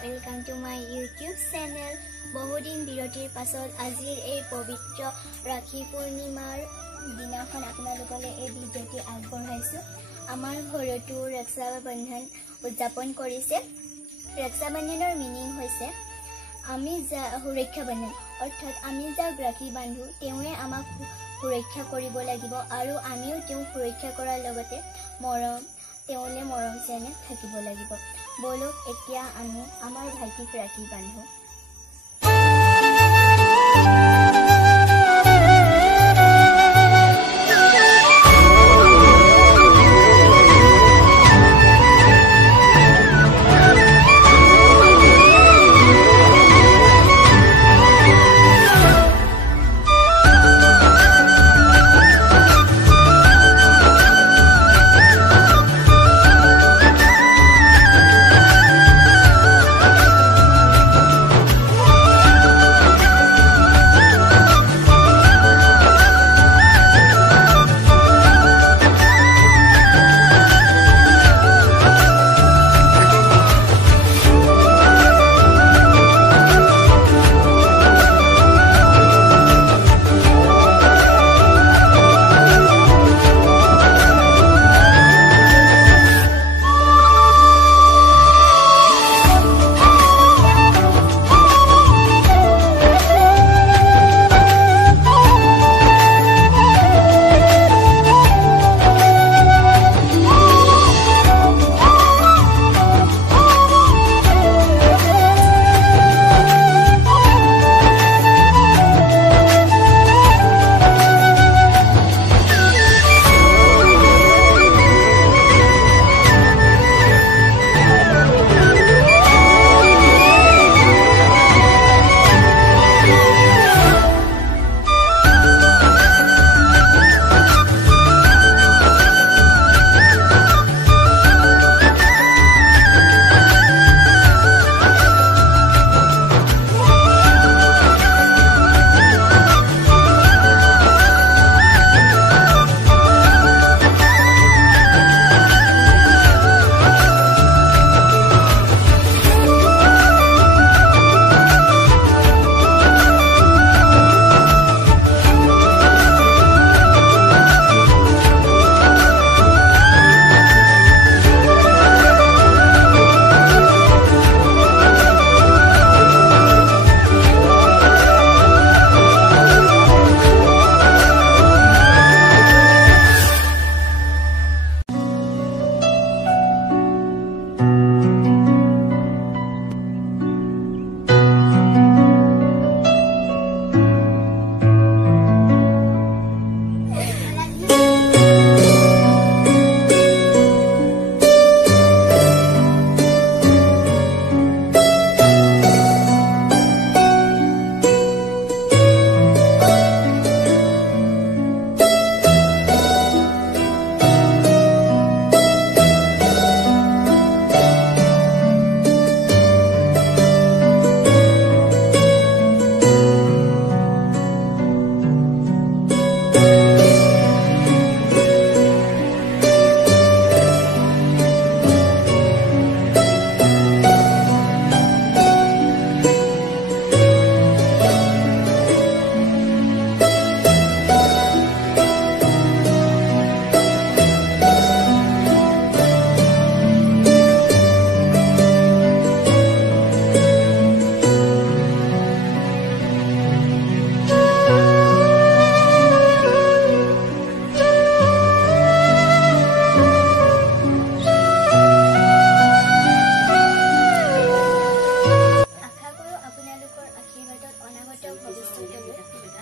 Welcome to my YouTube channel. বহুদিন বিৰতিৰ পাছত আজিৰ এই পবিত্ৰ ৰাখী পূৰ্ণিমাৰ দিনাখন আপোনালোকলৈ এই ভিডিঅ'টি আগবঢ়াইছোঁ। আমাৰ ঘৰতো ৰক্ষাবন্ধন উদযাপন কৰিছে। ৰক্ষাবন্ধনৰ মিনিং হৈছে আমি সুৰক্ষা বন্ধন, অৰ্থাৎ আমি যাক ৰাখী বান্ধো তেওঁৱে আমাক সুৰক্ষা কৰিব লাগিব আৰু আমিও তেওঁক সুৰক্ষা কৰাৰ লগতে তেওঁলৈ মৰম চেনেহ থাকিব লাগিব। বলক এতিয়া আমি আমাৰ ভাইটিক ৰাখী বান্ধো।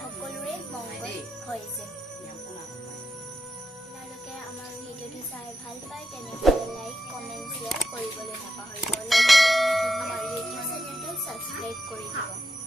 সকলোৰে মংগল হৈছে। আপোনালোকে আমাৰ ভিডিঅ'টো চাই ভাল পায় তেনেহ'লে লাইক, কমেণ্ট, শ্বেয়াৰ কৰিবলৈ নাপাহৰিব। লগতে আমাৰ ইউটিউব চেনেলটো ছাবস্ক্ৰাইব কৰি দিব।